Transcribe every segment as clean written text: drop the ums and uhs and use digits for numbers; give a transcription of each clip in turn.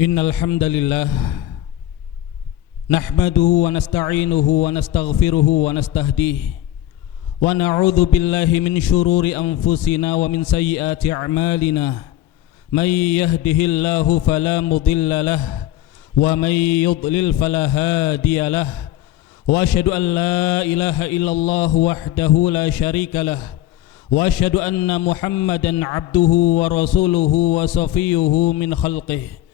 Innal hamdalillah nahmaduhu wa nasta'inuhu wa nastaghfiruhu wa nastahdihi wa na'udzu billahi min shururi anfusina wa min sayyiati a'malina may yahdihillahu fala mudilla lahu wa may yudlil fala hadiya lahu wa asyhadu an la ilaha illallah wahdahu la syarika lahu wa asyhadu anna Muhammadan abduhu wa rasuluhu wa safiyuhu min khalqihi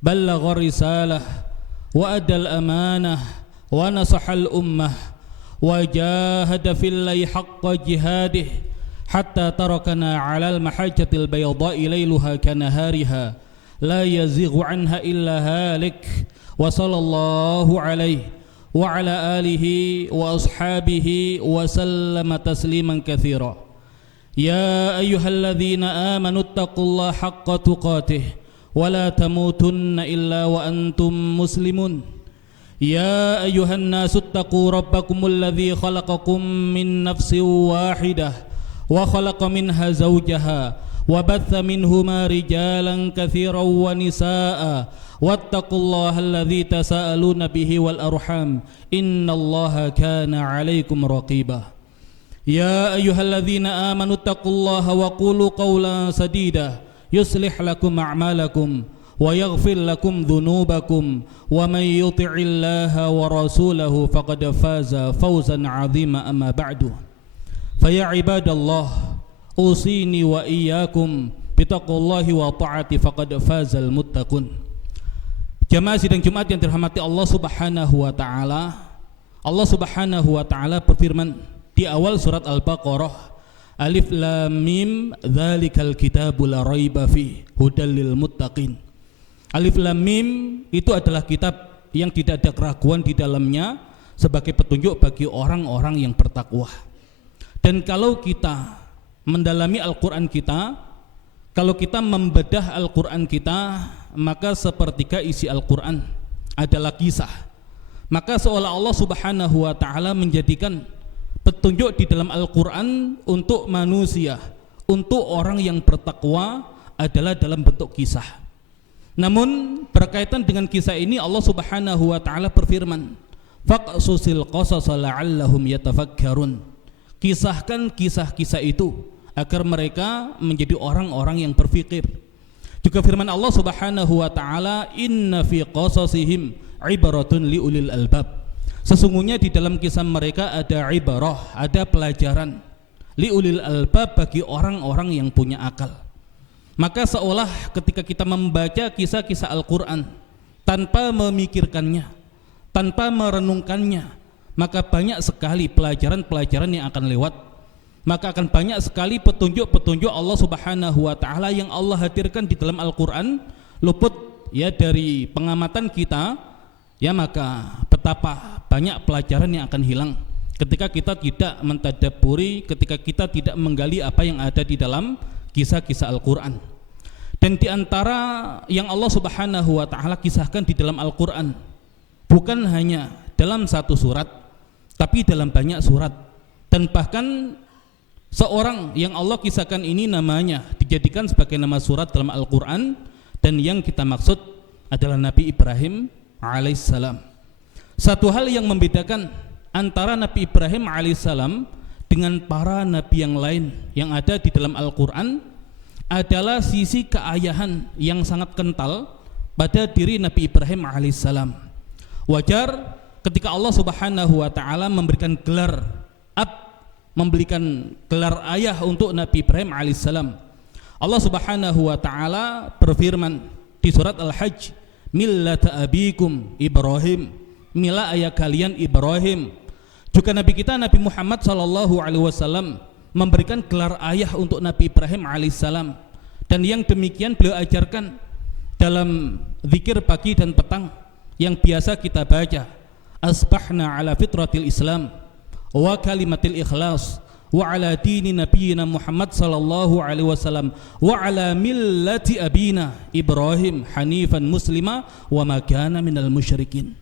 بلغ الرسالة وأدى الأمانة ونصح الأمة وجاهد في الله حق جهاده حتى تركنا على المحجة البيضاء ليلها كنهارها لا يزيغ عنها إلا هالك وصلى الله عليه وعلى آله وأصحابه وسلم تسليما كثيرا يا أيها الذين آمنوا اتقوا الله حق تقاته ولا تموتن إلا وأنتم مسلمون يا أيها الناس اتقوا ربكم الذي خلقكم من نفس واحدة وخلق منها زوجها وبث منهما رجالا كثيرا ونساء واتقوا الله الذي تساءلون به والأرحام إن الله كان عليكم رقيبا يا أيها الذين آمنوا اتقوا الله وقولوا قولا سديدا يصلح لكم أعمالكم ويغفر لكم ذنوبكم ومن يطع الله ورسوله فقد فاز فوزا عظيما أما بعد فيا عباد الله أوصيني وإياكم بتقوى الله وطاعته فقد فاز المتقون. Jamaah sidang Jumat yang dirahmati Allah Subhanahu wa taala. Allah Subhanahu wa taala berfirman di awal surat Al-Baqarah, Alif Lam Mim dzalikal kitabu la raiba fi hudal lil muttaqin. Alif Lam Mim itu adalah kitab yang tidak ada keraguan di dalamnya sebagai petunjuk bagi orang-orang yang bertakwa. Dan kalau kita mendalami Al-Qur'an kita, kalau kita membedah Al-Qur'an kita, maka sepertiga isi Al-Qur'an adalah kisah. Maka seolah Allah Subhanahu wa taala menjadikan petunjuk di dalam Al-Quran untuk manusia, untuk orang yang bertakwa adalah dalam bentuk kisah. Namun berkaitan dengan kisah ini Allah Subhanahu wa taala berfirman, faqsusil qasasa la'allahum yatafakkarun. Kisahkan kisah-kisah itu agar mereka menjadi orang-orang yang berfikir. Juga firman Allah Subhanahu wa taala, inna fi qasasihim ibaratun liulil albab. Sesungguhnya di dalam kisah mereka ada ibarah, ada pelajaran liulil albab, bagi orang-orang yang punya akal. Maka seolah ketika kita membaca kisah-kisah Al-Quran tanpa memikirkannya, tanpa merenungkannya, maka banyak sekali pelajaran-pelajaran yang akan lewat. Maka akan banyak sekali petunjuk-petunjuk Allah Subhanahu wa taala yang Allah hadirkan di dalam Al-Quran luput ya dari pengamatan kita. Ya, maka betapa banyak pelajaran yang akan hilang ketika kita tidak mentadabburi, ketika kita tidak menggali apa yang ada di dalam kisah-kisah Al-Quran. Dan di antara yang Allah Subhanahu wa taala kisahkan di dalam Al-Quran bukan hanya dalam satu surat, tapi dalam banyak surat. Dan bahkan seorang yang Allah kisahkan ini namanya dijadikan sebagai nama surat dalam Al-Quran, dan yang kita maksud adalah Nabi Ibrahim alaihissalam. Satu hal yang membedakan antara Nabi Ibrahim alaihissalam dengan para nabi yang lain yang ada di dalam Al-Quran adalah sisi keayahan yang sangat kental pada diri Nabi Ibrahim alaihissalam. Wajar ketika Allah Subhanahu wa taala memberikan gelar memberikan gelar ayah untuk Nabi Ibrahim alaihissalam. Allah Subhanahu wa taala berfirman di surat Al-Hajj, millata abikum Ibrahim, mila ayah kalian Ibrahim. Juga Nabi kita Nabi Muhammad sallallahu alaihi wasallam memberikan gelar ayah untuk Nabi Ibrahim alaihissalam. Dan yang demikian beliau ajarkan dalam zikir pagi dan petang yang biasa kita baca, asbahna ala fitratil Islam wa kalimatil ikhlas wa ala dini nabiyyina Muhammad sallallahu alaihi wasallam wa ala millati abina Ibrahim hanifan muslima wa ma kana minal musyrikin.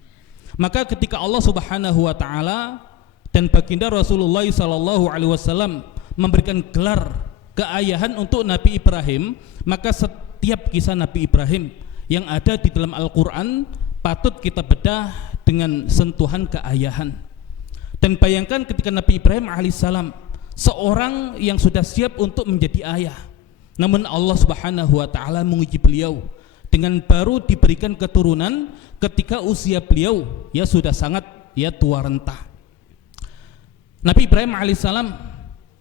Maka ketika Allah Subhanahu wa taala dan baginda Rasulullah sallallahu alaihi wasallam memberikan gelar keayahan untuk Nabi Ibrahim, maka setiap kisah Nabi Ibrahim yang ada di dalam Al-Quran patut kita bedah dengan sentuhan keayahan. Dan bayangkan ketika Nabi Ibrahim alaihissalam, seorang yang sudah siap untuk menjadi ayah, namun Allah Subhanahu wa taala menguji beliau dengan baru diberikan keturunan ketika usia beliau sudah sangat tua renta. Nabi Ibrahim alaihissalam,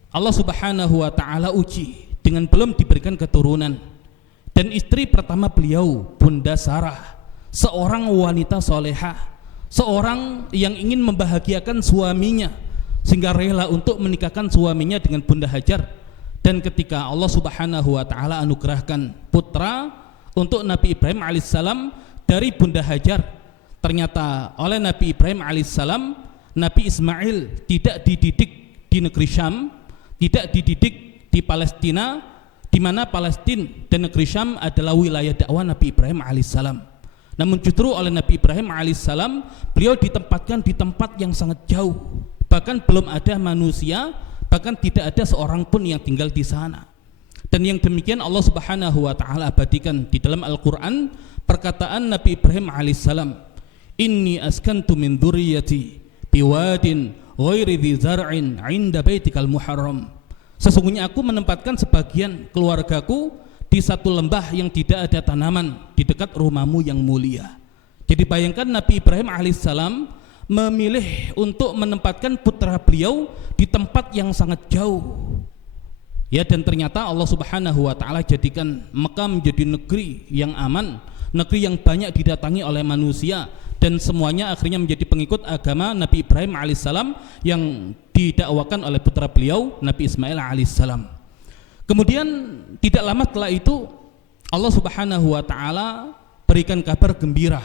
Allah Subhanahu wa taala uji dengan belum diberikan keturunan, dan istri pertama beliau Bunda Sarah, seorang wanita solehah, seorang yang ingin membahagiakan suaminya sehingga rela untuk menikahkan suaminya dengan Bunda Hajar. Dan ketika Allah Subhanahu wa taala anugerahkan putra untuk Nabi Ibrahim alaihissalam dari Bunda Hajar, ternyata oleh Nabi Ibrahim alaihissalam Nabi Ismail tidak dididik di negeri Syam, tidak dididik di Palestina, di mana Palestina dan negeri Syam adalah wilayah dakwah Nabi Ibrahim alaihissalam. Namun justru oleh Nabi Ibrahim alaihissalam beliau ditempatkan di tempat yang sangat jauh, bahkan belum ada manusia, bahkan tidak ada seorang pun yang tinggal di sana. Dan yang demikian Allah Subhanahu wa taala abadikan di dalam Al-Qur'an perkataan Nabi Ibrahim alaihissalam, inni askantu min dzurriyyati biwadin ghairi dzi zar'in 'inda baitikal muharram. Sesungguhnya aku menempatkan sebagian keluargaku di satu lembah yang tidak ada tanaman di dekat rumahmu yang mulia. Jadi bayangkan Nabi Ibrahim alaihissalam memilih untuk menempatkan putra beliau di tempat yang sangat jauh. Dan ternyata Allah Subhanahu wa taala jadikan Mekah menjadi negeri yang aman, negeri yang banyak didatangi oleh manusia, dan semuanya akhirnya menjadi pengikut agama Nabi Ibrahim alaihissalam yang didakwakan oleh putra beliau Nabi Ismail alaihissalam. Kemudian tidak lama setelah itu Allah Subhanahu wa taala berikan kabar gembira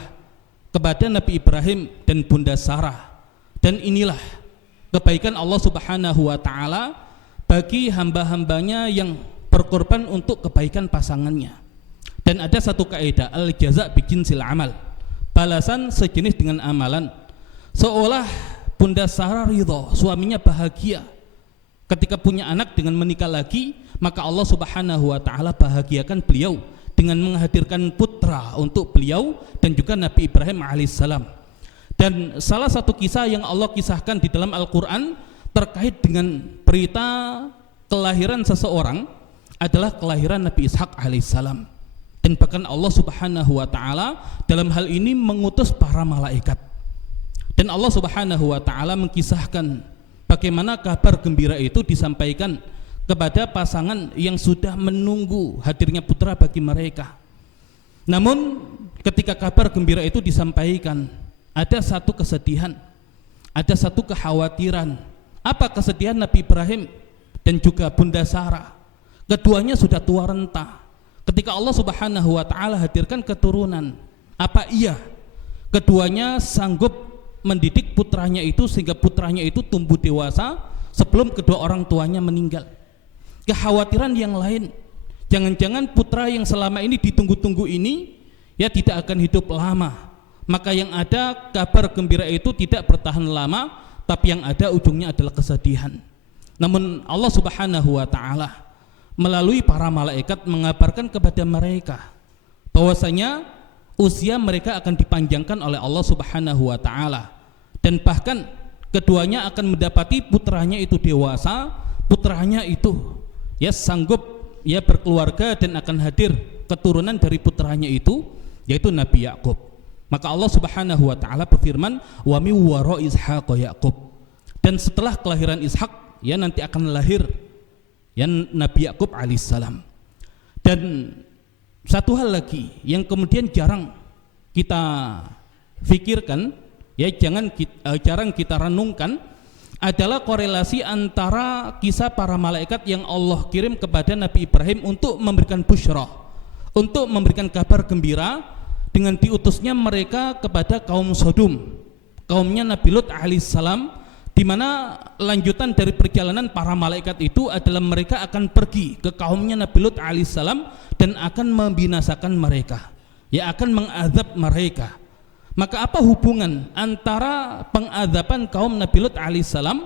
kepada Nabi Ibrahim dan Bunda Sarah, dan inilah kebaikan Allah Subhanahu wa taala bagi hamba-hambanya yang berkorban untuk kebaikan pasangannya. Dan ada satu kaidah, al jaza bi jinsil amal, balasan sejenis dengan amalan. Seolah Bunda Sarah ridho, suaminya bahagia ketika punya anak dengan menikah lagi, maka Allah Subhanahu wa taala bahagiakan beliau dengan menghadirkan putra untuk beliau dan juga Nabi Ibrahim alaihissalam. Dan salah satu kisah yang Allah kisahkan di dalam Al-Quran terkait dengan berita kelahiran seseorang adalah kelahiran Nabi Ishak alaihissalam. Dan bahkan Allah Subhanahu wa taala dalam hal ini mengutus para malaikat. Dan Allah Subhanahu wa taala mengkisahkan bagaimana kabar gembira itu disampaikan kepada pasangan yang sudah menunggu hadirnya putra bagi mereka. Namun ketika kabar gembira itu disampaikan, ada satu kesedihan, ada satu kekhawatiran. Apa kesedihan Nabi Ibrahim dan juga Bunda Sarah? Keduanya sudah tua renta. Ketika Allah Subhanahu wa taala hadirkan keturunan, apa iya keduanya sanggup mendidik putranya itu sehingga putranya itu tumbuh dewasa sebelum kedua orang tuanya meninggal? Kekhawatiran yang lain, jangan-jangan putra yang selama ini ditunggu-tunggu ini tidak akan hidup lama. Maka yang ada kabar gembira itu tidak bertahan lama, tapi yang ada ujungnya adalah kesedihan. Namun Allah Subhanahu wa taala melalui para malaikat mengabarkan kepada mereka bahwasanya usia mereka akan dipanjangkan oleh Allah Subhanahu wa taala, dan bahkan keduanya akan mendapati putranya itu dewasa, putranya itu sanggup berkeluarga dan akan hadir keturunan dari putranya itu, yaitu Nabi Yakub. Maka Allah Subhanahu wa taala berfirman, wa mi wara Ishaq Yakub. Dan setelah kelahiran Ishak nanti akan lahir Nabi Yakub alaihissalam. Dan satu hal lagi yang kemudian jarang kita fikirkan, jarang kita renungkan, adalah korelasi antara kisah para malaikat yang Allah kirim kepada Nabi Ibrahim untuk memberikan busyra, untuk memberikan kabar gembira, dengan diutusnya mereka kepada kaum Sodom, kaumnya Nabi Lut alaihissalam, di mana lanjutan dari perjalanan para malaikat itu adalah mereka akan pergi ke kaumnya Nabi Lut alaihissalam dan akan membinasakan mereka, akan mengazab mereka. Maka apa hubungan antara pengazaban kaum Nabi Lut alaihissalam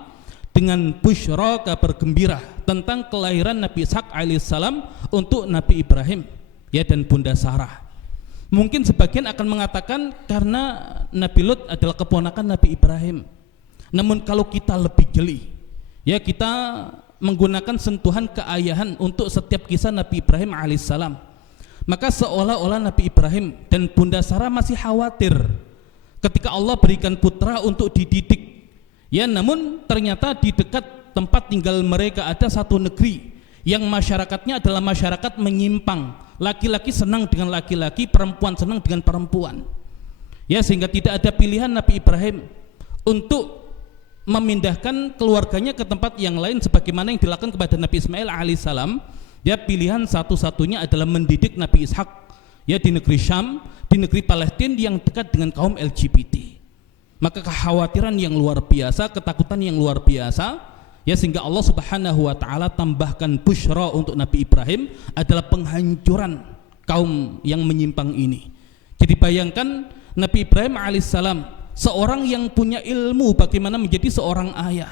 dengan busyra, kabar gembira tentang kelahiran Nabi Ishak alaihissalam untuk Nabi Ibrahim dan Bunda Sarah? Mungkin sebagian akan mengatakan karena Nabi Lut adalah keponakan Nabi Ibrahim. Namun kalau kita lebih jeli, ya kita menggunakan sentuhan keayahan untuk setiap kisah Nabi Ibrahim alaihissalam, maka seolah-olah Nabi Ibrahim dan Bunda Sarah masih khawatir ketika Allah berikan putra untuk dididik. Ya, namun ternyata di dekat tempat tinggal mereka ada satu negeri yang masyarakatnya adalah masyarakat menyimpang. Laki-laki senang dengan laki-laki, perempuan senang dengan perempuan. Ya, sehingga tidak ada pilihan Nabi Ibrahim untuk memindahkan keluarganya ke tempat yang lain sebagaimana yang dilakukan kepada Nabi Ismail alaihissalam. Ya, pilihan satu-satunya adalah mendidik Nabi Ishak, ya, di negeri Syam, di negeri Palestina yang dekat dengan kaum LGBT. Maka kekhawatiran yang luar biasa, ketakutan yang luar biasa, ya, sehingga Allah Subhanahu wa taala tambahkan busyra untuk Nabi Ibrahim adalah penghancuran kaum yang menyimpang ini. Jadi bayangkan Nabi Ibrahim alaihissalam, seorang yang punya ilmu bagaimana menjadi seorang ayah,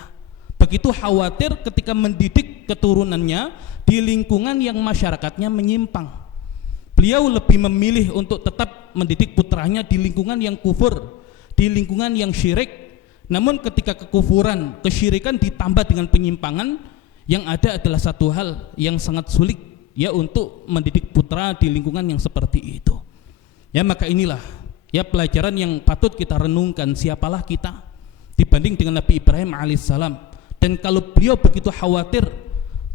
begitu khawatir ketika mendidik keturunannya di lingkungan yang masyarakatnya menyimpang. Beliau lebih memilih untuk tetap mendidik putranya di lingkungan yang kufur, di lingkungan yang syirik. Namun ketika kekufuran, kesyirikan ditambah dengan penyimpangan, yang ada adalah satu hal yang sangat sulit, ya, untuk mendidik putra di lingkungan yang seperti itu. Ya, maka inilah ya pelajaran yang patut kita renungkan, siapalah kita dibanding dengan Nabi Ibrahim alaihissalam. Dan kalau beliau begitu khawatir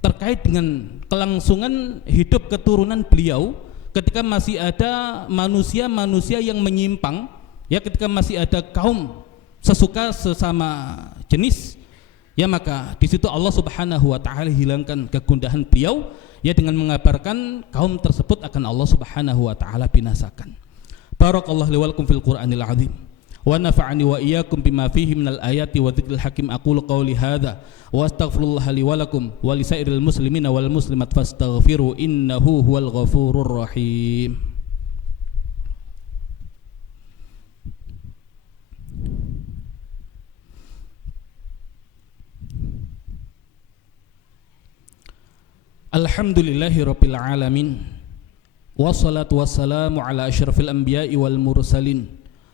terkait dengan kelangsungan hidup keturunan beliau ketika masih ada manusia-manusia yang menyimpang, ya, ketika masih ada kaum sesuka sesama jenis, ya, maka di situ Allah Subhanahu wa taala hilangkan kegundahan beliau, ya, dengan mengabarkan kaum tersebut akan Allah Subhanahu wa taala binasakan. Barakallahu li wa lakum fil Qur'anil azim wa nafa'ani wa iyyakum bima fihi minal ayati wa dzikril hakim. Aqulu qawli hadza wa astaghfirullah li wa lakum wa lisairil muslimina wal muslimat fastaghfiru innahu huwal ghafurur rahim. Alhamdulillahi rabbil alamin, wassalatu wassalamu ala asyrafil anbiya'i wal mursalin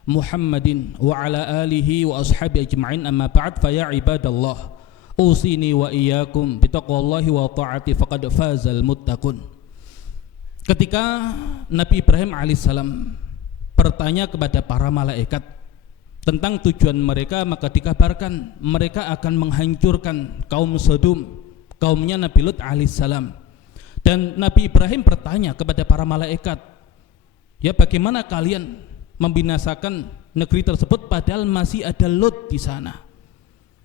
Muhammadin wa ala alihi wa ashabi ajma'in, amma ba'd. Fa ya ibadallah, usini wa iyyakum bitaqwallahi wa ta'ati faqad fazal muttaqun. Ketika Nabi Ibrahim alaihissalam bertanya kepada para malaikat tentang tujuan mereka, maka dikabarkan mereka akan menghancurkan kaum Sodom, kaumnya Nabi Lut alaihissalam. Dan Nabi Ibrahim bertanya kepada para malaikat, ya, bagaimana kalian membinasakan negeri tersebut padahal masih ada Lut di sana?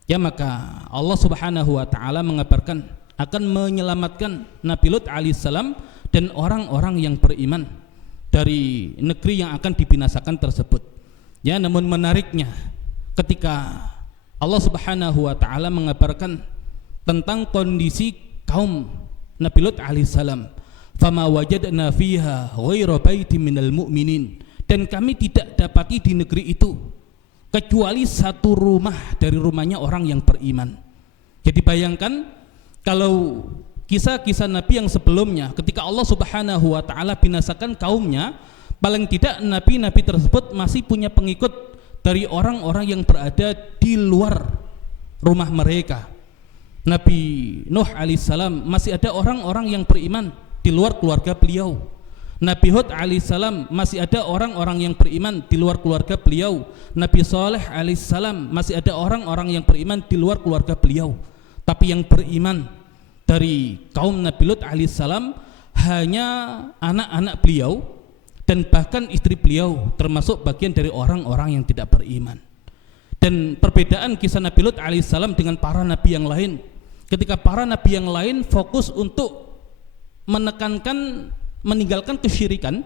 Ya, maka Allah Subhanahu wa taala mengabarkan akan menyelamatkan Nabi Lut alaihissalam dan orang-orang yang beriman dari negeri yang akan dibinasakan tersebut. Ya, namun menariknya ketika Allah Subhanahu wa taala mengabarkan tentang kondisi kaum Nabi Lut alaihissalam, fama wajadna fiha ghaira baitin minal mu'minin, dan kami tidak dapati di negeri itu kecuali satu rumah dari rumahnya orang yang beriman. Jadi bayangkan kalau kisah-kisah Nabi yang sebelumnya ketika Allah Subhanahu wa taala binasakan kaumnya, paling tidak nabi-nabi tersebut masih punya pengikut dari orang-orang yang berada di luar rumah mereka. Nabi Nuh alaihissalam masih ada orang-orang yang beriman di luar keluarga beliau. Nabi Hud alaihissalam masih ada orang-orang yang beriman di luar keluarga beliau. Nabi Saleh alaihissalam masih ada orang-orang yang beriman di luar keluarga beliau. Tapi yang beriman dari kaum Nabi Lut alaihissalam hanya anak-anak beliau dan bahkan istri beliau, termasuk bagian dari orang-orang yang tidak beriman. Dan perbedaan kisah Nabi Lut alaihissalam dengan para nabi yang lain, ketika para nabi yang lain fokus untuk menekankan, meninggalkan kesyirikan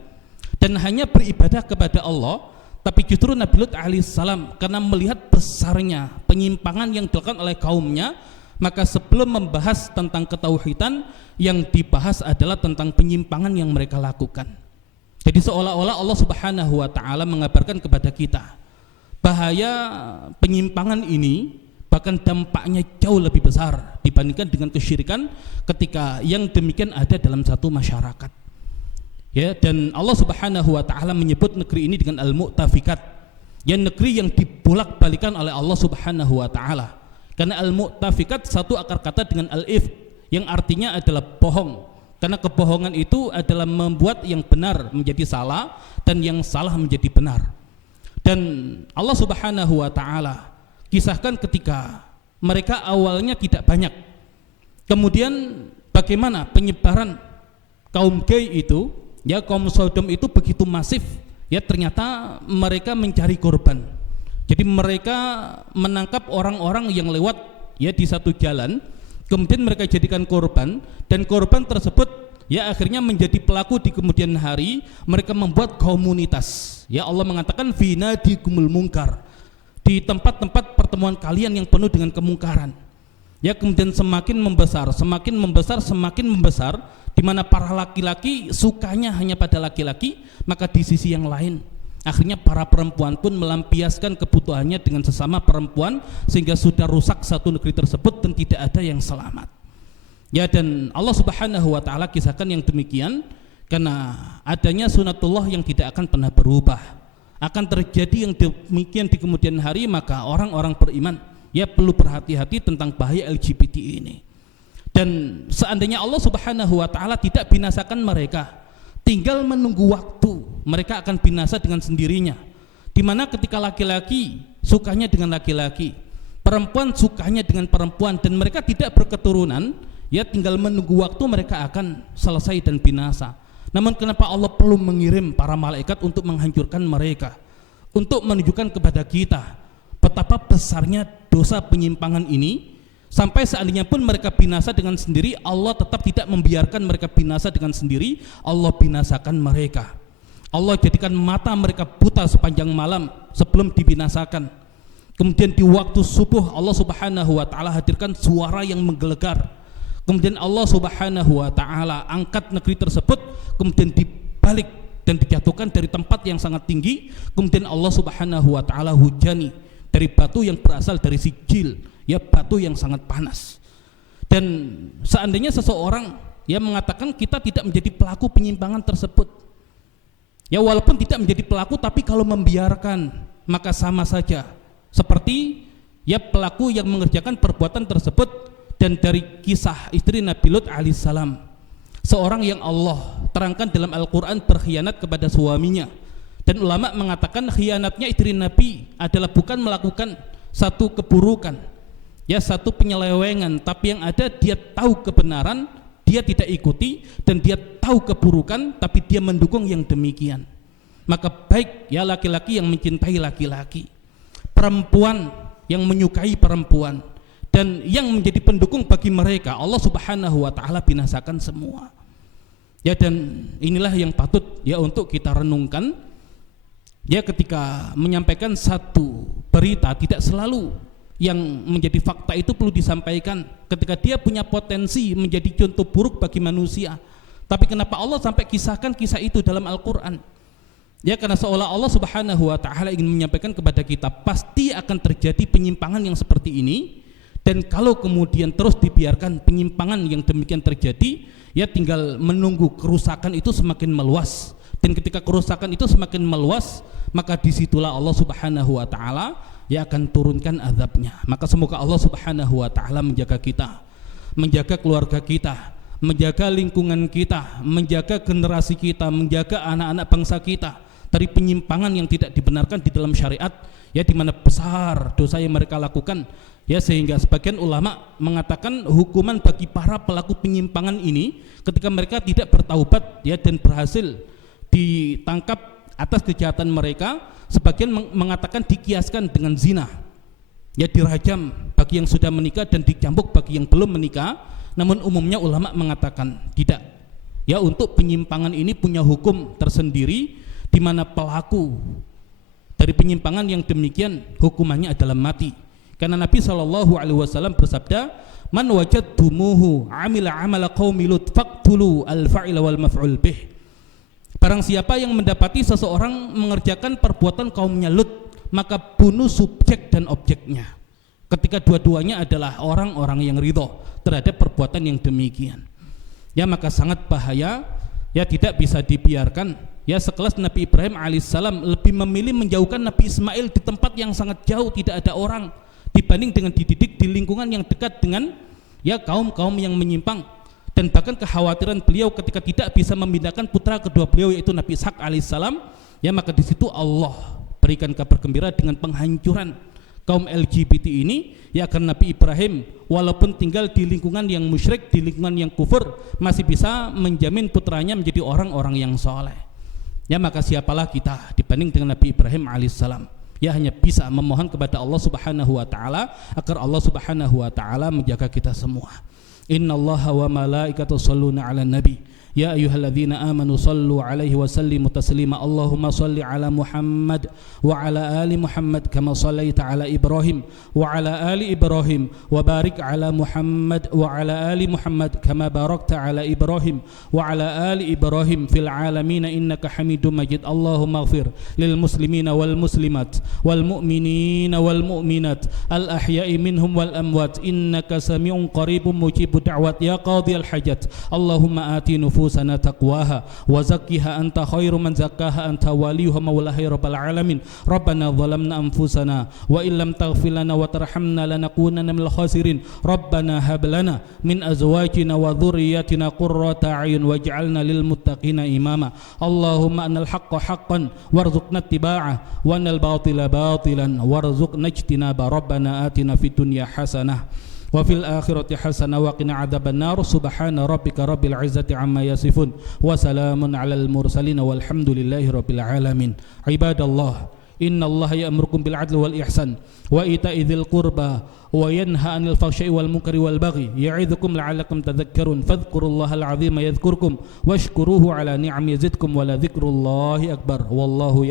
dan hanya beribadah kepada Allah, tapi justru Nabi Lut alaihissalam karena melihat besarnya penyimpangan yang dilakukan oleh kaumnya, maka sebelum membahas tentang ketauhidan, yang dibahas adalah tentang penyimpangan yang mereka lakukan. Jadi seolah-olah Allah Subhanahu wa taala mengabarkan kepada kita bahaya penyimpangan ini, bahkan dampaknya jauh lebih besar dibandingkan dengan kesyirikan ketika yang demikian ada dalam satu masyarakat. Ya, dan Allah Subhanahu wa taala menyebut negeri ini dengan al-mu'tafikat, ya negeri yang dibolak-balikan oleh Allah Subhanahu wa taala. Karena al-mu'tafikat satu akar kata dengan al-if yang artinya adalah bohong. Karena kebohongan itu adalah membuat yang benar menjadi salah dan yang salah menjadi benar. Dan Allah Subhanahu wa taala kisahkan ketika mereka awalnya tidak banyak. Kemudian bagaimana penyebaran kaum gay itu, ya kaum Sodom itu begitu masif, ya ternyata mereka mencari korban. Jadi mereka menangkap orang-orang yang lewat ya di satu jalan, kemudian mereka jadikan korban, dan korban tersebut ya akhirnya menjadi pelaku di kemudian hari. Mereka membuat komunitas. Ya Allah mengatakan finadikumul mungkar, di tempat-tempat pertemuan kalian yang penuh dengan kemungkaran. Ya kemudian semakin membesar, semakin membesar, di mana para laki-laki sukanya hanya pada laki-laki, maka di sisi yang lain akhirnya para perempuan pun melampiaskan kebutuhannya dengan sesama perempuan, sehingga sudah rusak satu negeri tersebut dan tidak ada yang selamat. Ya, dan Allah Subhanahu wa taala kisahkan yang demikian karena adanya sunatullah yang tidak akan pernah berubah. Akan terjadi yang demikian di kemudian hari, maka orang-orang beriman ya perlu berhati-hati tentang bahaya LGBT ini. Dan seandainya Allah Subhanahu wa taala tidak binasakan mereka, tinggal menunggu waktu, mereka akan binasa dengan sendirinya. Dimana ketika laki-laki sukanya dengan laki-laki, perempuan sukanya dengan perempuan, dan mereka tidak berketurunan, ya tinggal menunggu waktu mereka akan selesai dan binasa. Namun kenapa Allah perlu mengirim para malaikat untuk menghancurkan mereka, untuk menunjukkan kepada kita betapa besarnya dosa penyimpangan ini, sampai seandainya pun mereka binasa dengan sendiri, Allah tetap tidak membiarkan mereka binasa dengan sendiri. Allah binasakan mereka. Allah jadikan mata mereka buta sepanjang malam sebelum dibinasakan. Kemudian di waktu subuh Allah Subhanahu wa taala hadirkan suara yang menggelegar. Kemudian Allah Subhanahu wa taala angkat negeri tersebut, kemudian dibalik dan dijatuhkan dari tempat yang sangat tinggi. Kemudian Allah Subhanahu wa taala hujani dari batu yang berasal dari sijil, ya batu yang sangat panas. Dan seandainya seseorang yang mengatakan kita tidak menjadi pelaku penyimpangan tersebut, ya walaupun tidak menjadi pelaku, tapi kalau membiarkan maka sama saja seperti ya pelaku yang mengerjakan perbuatan tersebut. Dan dari kisah istri Nabi Lut alaihissalam, seorang yang Allah terangkan dalam Al-Quran berkhianat kepada suaminya. Dan ulama mengatakan khianatnya istri Nabi adalah bukan melakukan satu keburukan, ya satu penyelewengan, tapi yang ada dia tahu kebenaran, dia tidak ikuti, dan dia tahu keburukan tapi dia mendukung yang demikian. Maka baik ya laki-laki yang mencintai laki-laki, perempuan yang menyukai perempuan, dan yang menjadi pendukung bagi mereka, Allah Subhanahu wa taala binasakan semua. Ya, dan inilah yang patut ya untuk kita renungkan. Ya, ketika menyampaikan satu berita, tidak selalu yang menjadi fakta itu perlu disampaikan ketika dia punya potensi menjadi contoh buruk bagi manusia. Tapi kenapa Allah sampai kisahkan kisah itu dalam Al-Quran? Ya, karena seolah Allah Subhanahu wa taala ingin menyampaikan kepada kita pasti akan terjadi penyimpangan yang seperti ini. Dan kalau kemudian terus dibiarkan penyimpangan yang demikian terjadi, ya tinggal menunggu kerusakan itu semakin meluas. Dan ketika kerusakan itu semakin meluas, maka disitulah Allah Subhanahu wa taala ya akan turunkan azabnya. Maka semoga Allah Subhanahu wa taala menjaga kita, menjaga keluarga kita, menjaga lingkungan kita, menjaga generasi kita, menjaga anak-anak bangsa kita dari penyimpangan yang tidak dibenarkan di dalam syariat, ya di mana besar dosa yang mereka lakukan. Ya, sehingga sebagian ulama mengatakan hukuman bagi para pelaku penyimpangan ini ketika mereka tidak bertaubat ya dan berhasil ditangkap atas kejahatan mereka, sebagian mengatakan dikiaskan dengan zina, ya dirajam bagi yang sudah menikah dan dicambuk bagi yang belum menikah. Namun umumnya ulama mengatakan tidak, ya untuk penyimpangan ini punya hukum tersendiri, di mana pelaku dari penyimpangan yang demikian hukumannya adalah mati. Karena Nabi SAW bersabda, man wajadtumuhu amila amala qaumi Lut faqtulu al-fa'ila wal maf'ul bih. Barang siapa yang mendapati seseorang mengerjakan perbuatan kaumnya Lut, maka bunuh subjek dan objeknya, ketika dua-duanya adalah orang-orang yang ridho terhadap perbuatan yang demikian. Ya, maka sangat bahaya ya tidak bisa dibiarkan. Ya sekelas Nabi Ibrahim alaihissalam lebih memilih menjauhkan Nabi Ismail di tempat yang sangat jauh tidak ada orang dibanding dengan dididik di lingkungan yang dekat dengan ya kaum-kaum yang menyimpang. Dan bahkan kekhawatiran beliau ketika tidak bisa memindahkan putra kedua beliau yaitu Nabi Ishak alaihissalam, ya maka di situ Allah berikan kabar gembira dengan penghancuran kaum LGBT ini, ya karena Nabi Ibrahim walaupun tinggal di lingkungan yang musyrik, di lingkungan yang kufur, masih bisa menjamin putranya menjadi orang-orang yang soleh. Ya maka siapalah kita dibanding dengan Nabi Ibrahim alaihissalam, ya hanya bisa memohon kepada Allah subhanahu wa ta'ala agar Allah subhanahu wa ta'ala menjaga kita semua. Innallaha wa malaikatahu shalluna 'alan nabi ya ayyuhalladzina amanu sallu 'alaihi wa sallimu taslima. Allahumma shalli 'ala Muhammad wa 'ala ali Muhammad kama shallaita 'ala Ibrahim wa 'ala ali Ibrahim wa barik 'ala Muhammad wa 'ala ali Muhammad kama barakta 'ala Ibrahim wa 'ala ali Ibrahim fil 'alamin innaka Hamidum Majid. Allahumma ighfir lil muslimina wal muslimat wal mu'minina wal mu'minat al ahya'i minhum wal amwat innaka sami'un qaribun mujibud da'wat ya qadhiyal hajat. Allahumma ati nufusana taqwaha wa zakkiha anta khairu man zakkaha anta waliyuha mawlaha rabbal alamin. Rabbana zalamna anfusana wa illam taghfir lana wa tarhamna lanakunanna minal khasirin. Rabbana hab lana min azwajina wa dhurriyyatina qurrata a'yun waj'alna lil muttaqina imama. Allahumma anal haqqa haqqan warzuqna ittiba'ah wa anal batila batilan warzuqna ijtinaba. Rabbana atina fid dunya hasanah wa fil akhirati hasanah wa qina adzabannar. Subhana rabbika rabbil izzati amma yasifun wa salamun alal mursalin walhamdulillahi rabbil alamin. Ibadallah, innallaha ya'murukum bil adli wal ihsan wa ita'i dzil qurba wa yanha 'anil fahsya'i wal munkari wal baghi ya'idzukum la'allakum tadhakkarun. Fadhkurullahal 'azima yadhkurkum washkuruhu 'ala ni'ami yazidkum wa la dzikrullahi akbar. Wallahu